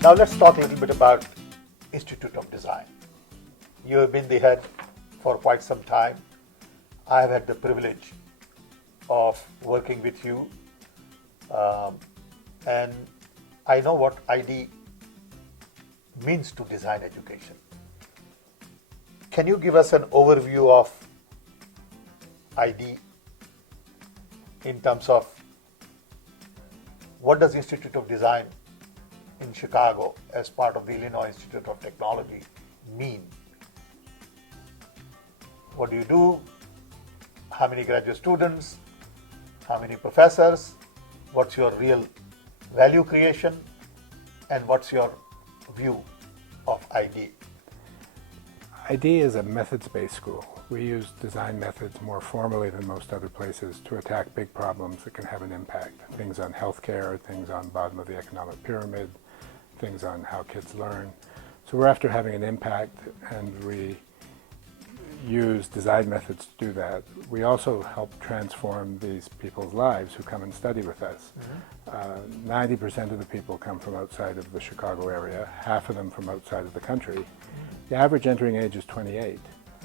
Now let's talk a little bit about Institute of Design. You have been the head for quite some time. I have had the privilege of working with you, and I know what ID means to design education. Can you give us an overview of ID in terms of what does Institute of Design in Chicago as part of the Illinois Institute of Technology mean? What do you do? How many graduate students? How many professors? What's your real value creation? And what's your view of ID? ID is a methods-based school. We use design methods more formally than most other places to attack big problems that can have an impact. Things on healthcare, things on bottom of the economic pyramid, things on how kids learn. So we're after having an impact, and we use design methods to do that. We also help transform these people's lives who come and study with us. 90% of the people come from outside of the Chicago area, half of them from outside of the country. The average entering age is 28.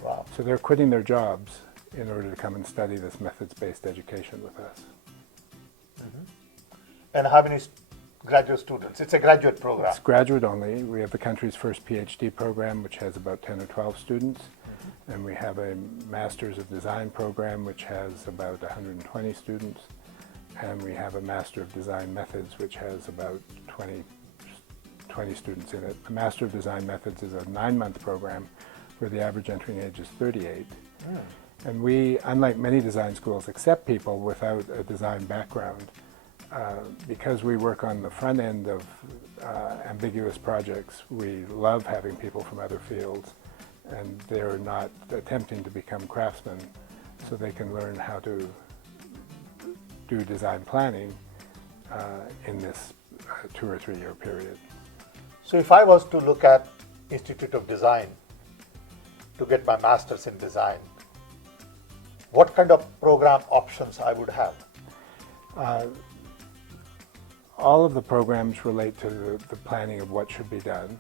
Wow. So they're quitting their jobs in order to come and study this methods-based education with us. And how many graduate students? It's a graduate program. It's graduate only. We have the country's first PhD program, which has about 10 or 12 students. And we have a Masters of Design program, which has about 120 students. And we have a Master of Design Methods, which has about 20 students in it. The Master of Design Methods is a 9-month program where the average entering age is 38. And we, unlike many design schools, accept people without a design background. Because we work on the front end of ambiguous projects, we love having people from other fields, and they're not attempting to become craftsmen, so they can learn how to do design planning in this 2 or 3 year period. So if I was to look at Institute of Design to get my master's in design, what kind of program options I would have? All of the programs relate to the planning of what should be done.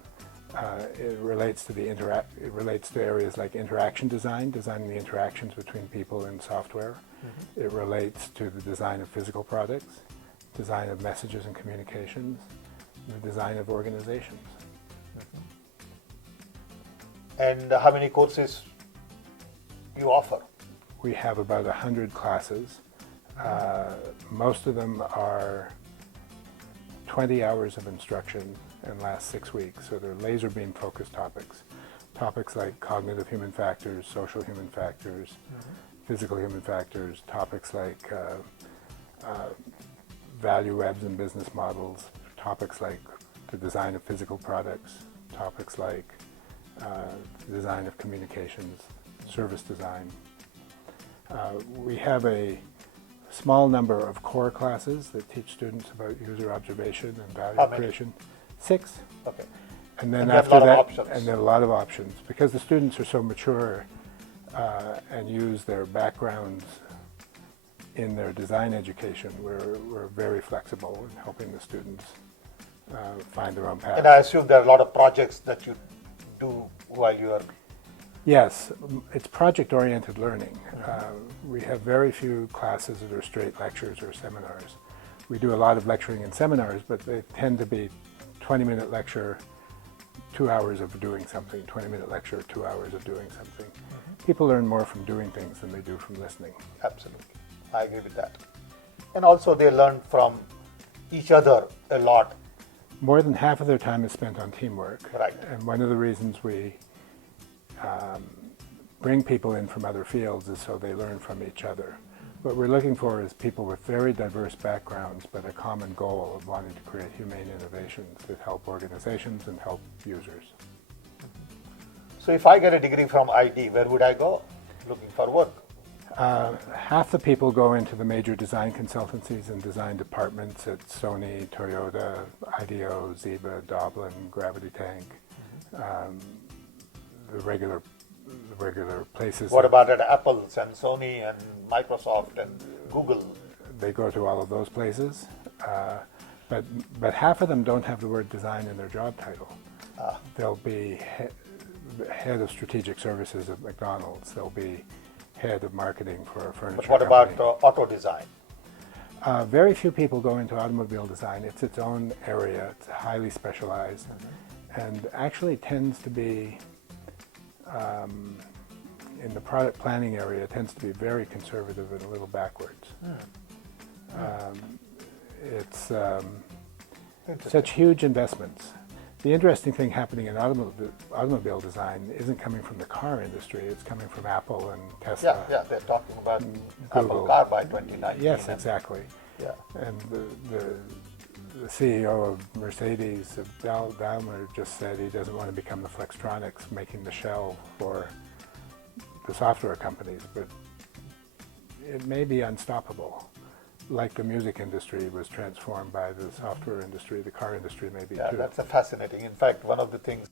It relates to areas like interaction design, designing the interactions between people and software. It relates to the design of physical products, design of messages and communications, the design of organizations. And how many courses you offer? We have about 100 classes. Most of them are 20 hours of instruction and last 6 weeks. So they're laser beam focused topics. Topics like cognitive human factors, social human factors, physical human factors, topics like value webs and business models, topics like the design of physical products, topics like the design of communications, service design. We have a small number of core classes that teach students about user observation and value creation. 6. Okay. And then and after that, options. and then a lot of options. Because the students are so mature and use their backgrounds in their design education, we're very flexible in helping the students find their own path. And I assume there are a lot of projects that you do while you are... Yes, it's project-oriented learning. We have very few classes that are straight lectures or seminars. We do a lot of lecturing and seminars, but they tend to be 20-minute lecture, 2 hours of doing something, 20-minute lecture, 2 hours of doing something. People learn more from doing things than they do from listening. Absolutely. I agree with that. And also they learn from each other a lot. More than half of their time is spent on teamwork. Right. And one of the reasons we bring people in from other fields is so they learn from each other. What we're looking for is people with very diverse backgrounds, but a common goal of wanting to create humane innovations that help organizations and help users. So if I get a degree from ID, where would I go looking for work? Half the people go into the major design consultancies and design departments at Sony, Toyota, IDEO, Ziba, Doblin, Gravity Tank, the regular places. What about at Apple and Sony and Microsoft and Google? They go to all of those places. But half of them don't have the word design in their job title. They'll be head of strategic services at McDonald's. They'll be head of marketing for a furniture But what company. about auto design? Very few people go into automobile design. It's its own area. It's highly specialized, and actually tends to be in the product planning area. Tends to be very conservative and a little backwards. It's such huge investments. The interesting thing happening in automobile design isn't coming from the car industry. It's coming from Apple and Tesla. Yeah, they're talking about Google. Apple Car by 2019. Yes, exactly. Yeah. And the CEO of Mercedes, of Daimler, just said he doesn't want to become the Flextronics making the shell for the software companies, but it may be unstoppable. Like the music industry was transformed by the software industry, the car industry maybe Yeah, too. that's a fascinating. In fact, one of the things